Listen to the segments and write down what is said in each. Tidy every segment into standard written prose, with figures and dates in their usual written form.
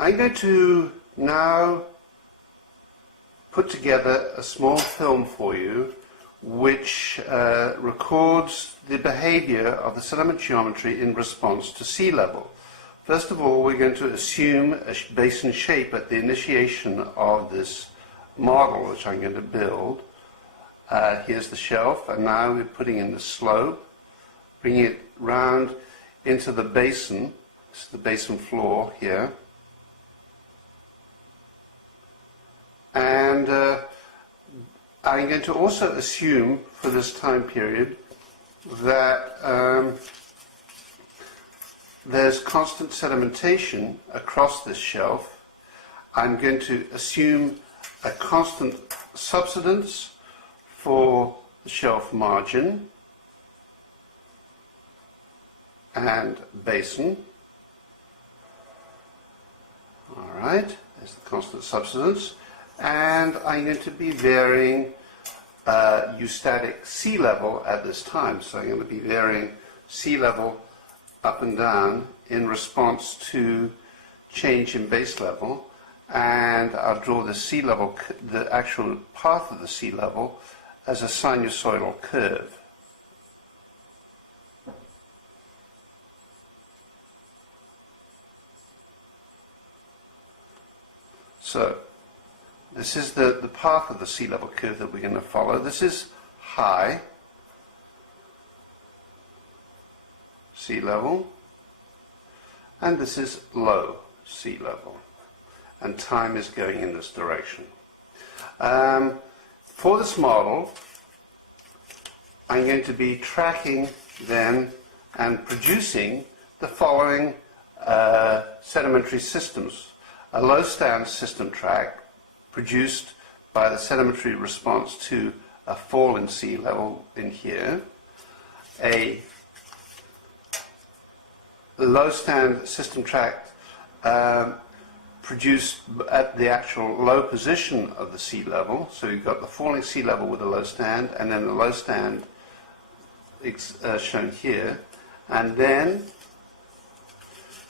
I'm going to now put together a small film for you which records the behavior of the sediment geometry in response to sea level. First of all, we're going to assume a basin shape at the initiation of this model which I'm going to build. Here's the shelf, and now we're putting in the slope, bringing it round into the basin. This is the basin floor here. And I'm going to also assume for this time period that there's constant sedimentation across this shelf. I'm going to assume a constant subsidence for the shelf margin and basin. All right, there's the constant subsidence. And I'm going to be varying eustatic sea level at this time. So I'm going to be varying sea level up and down in response to change in base level. And I'll draw the sea level, the actual path of the sea level, as a sinusoidal curve. So this is the path of the sea level curve that we're going to follow. This is high sea level, and this is low sea level. And time is going in this direction. For this model, I'm going to be tracking then and producing the following sedimentary systems. A low stand system track produced by the sedimentary response to a fall in sea level in here, a low stand system tract produced at the actual low position of the sea level. So you've got the falling sea level with a low stand, and then the low stand shown here. And then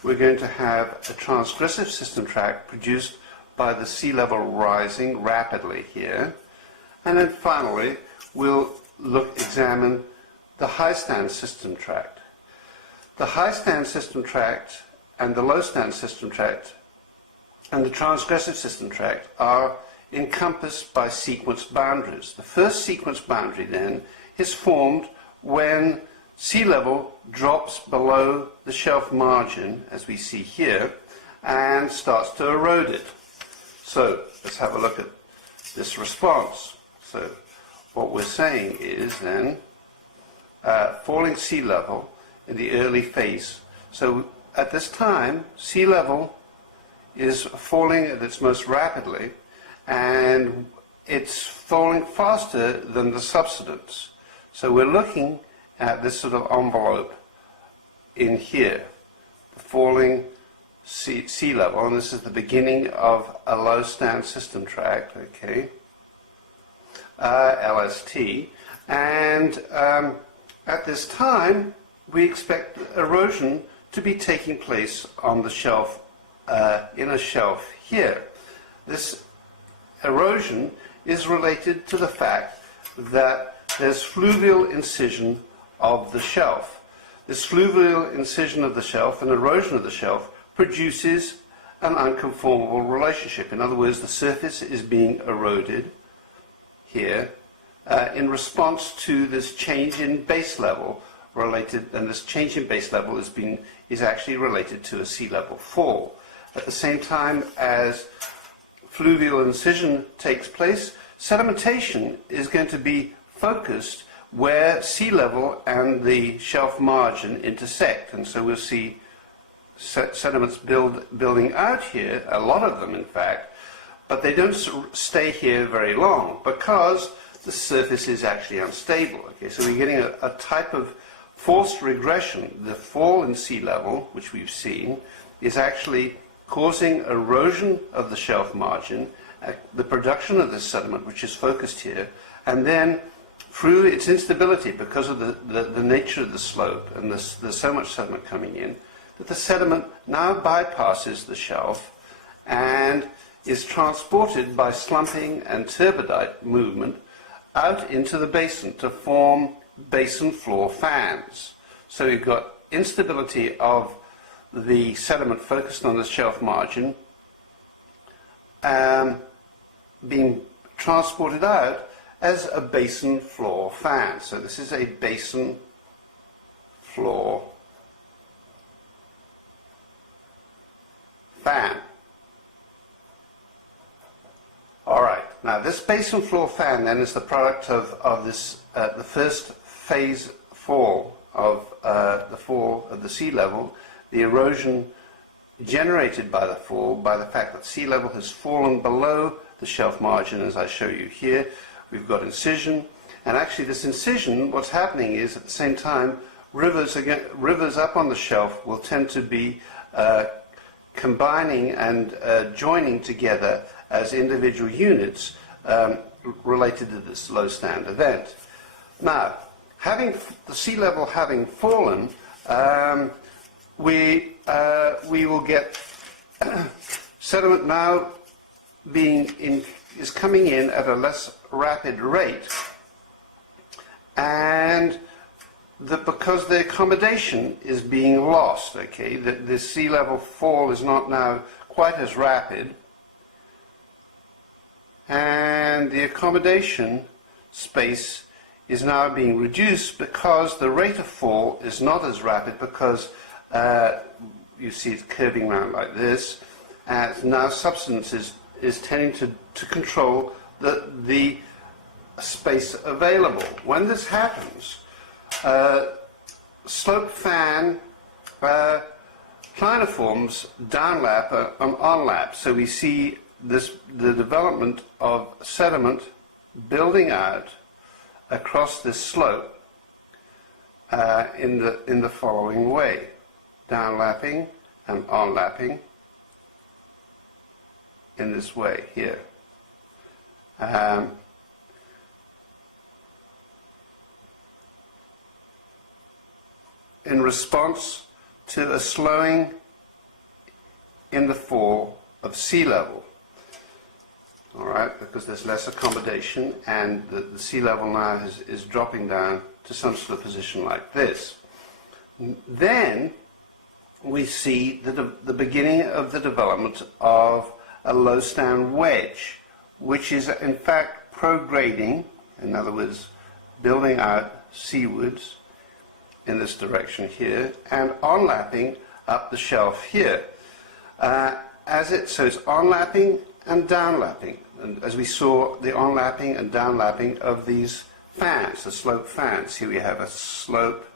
we're going to have a transgressive system tract produced by the sea level rising rapidly here. And then finally, we'll examine the high stand system tract. The high stand system tract and the low stand system tract and the transgressive system tract are encompassed by sequence boundaries. The first sequence boundary then is formed when sea level drops below the shelf margin, as we see here, and starts to erode it. So let's have a look at this response. So what we're saying is then falling sea level in the early phase. So at this time, sea level is falling at its most rapidly, and it's falling faster than the subsidence. So we're looking at this sort of envelope in here, the falling sea level, and this is the beginning of a low stand system tract, okay, LST, and at this time we expect erosion to be taking place on the shelf, in a shelf here. This erosion is related to the fact that there's fluvial incision of the shelf. This fluvial incision of the shelf and erosion of the shelf produces an unconformable relationship. In other words, the surface is being eroded here in response to this change in base level related, and this change in base level is actually related to a sea level fall. At the same time as fluvial incision takes place, sedimentation is going to be focused where sea level and the shelf margin intersect, and so we'll see sediments building out here, a lot of them in fact, but they don't stay here very long because the surface is actually unstable. Okay, so we're getting a type of forced regression. The fall in sea level, which we've seen, is actually causing erosion of the shelf margin, the production of this sediment, which is focused here, and then through its instability because of the nature of the slope, and there's so much sediment coming in, that the sediment now bypasses the shelf and is transported by slumping and turbidite movement out into the basin to form basin floor fans. So you've got instability of the sediment focused on the shelf margin being transported out as a basin floor fan. So this is a basin floor fan. Alright, now this basin floor fan then is the product of this, the first phase fall of the sea level, the erosion generated by the fall, by the fact that sea level has fallen below the shelf margin, as I show you here. We've got incision, and actually this incision, what's happening is at the same time, rivers up on the shelf will tend to be combining and joining together as individual units related to this low stand event. Now, having the sea level having fallen, we will get sediment now is coming in at a less rapid rate, and because the accommodation is being lost, okay, the sea level fall is not now quite as rapid, and the accommodation space is now being reduced because the rate of fall is not as rapid, because you see it curving around like this, and now substance is tending to control the space available. When this happens, slope fan cliniforms downlap and onlap. So we see the development of sediment building out across this slope in the following way: downlapping and onlapping in this way here. In response to a slowing in the fall of sea level. All right, because there's less accommodation, and the sea level now is dropping down to some sort of position like this. Then we see the beginning of the development of a low stand wedge, which is in fact prograding, in other words, building out seawards in this direction here, and onlapping up the shelf here. So it's onlapping and downlapping, and as we saw, the onlapping and downlapping of these fans, the slope fans. Here we have a slope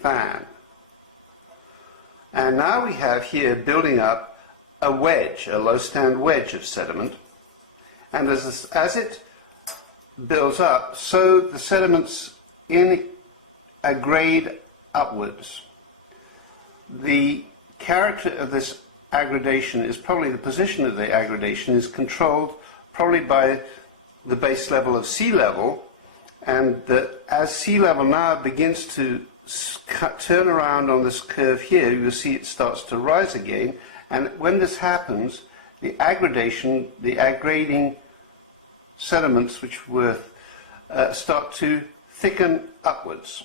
fan. And now we have here building up a wedge, a low stand wedge of sediment, and as it builds up, so the sediments in a grade upwards. The character of this aggradation is probably, the position of the aggradation is controlled probably by the base level of sea level, and as sea level now begins to turn around on this curve here, you'll see it starts to rise again, and when this happens, the aggradation, the aggrading sediments which were start to thicken upwards.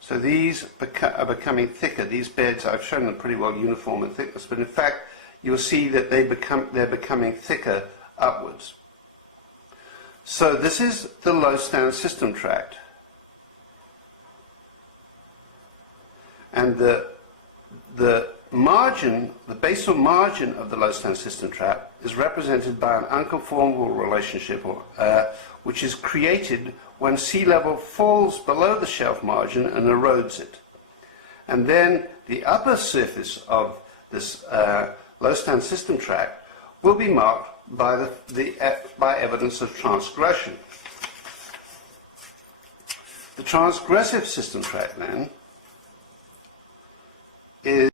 So these are becoming thicker. These beds, I've shown them pretty well uniform in thickness, but in fact you'll see that they're becoming thicker upwards. So this is the low stand system tract, and the margin, the basal margin of the low stand system tract is represented by an unconformable relationship, which is created when sea level falls below the shelf margin and erodes it. And then the upper surface of this low stand system tract will be marked by by evidence of transgression. The transgressive system tract then is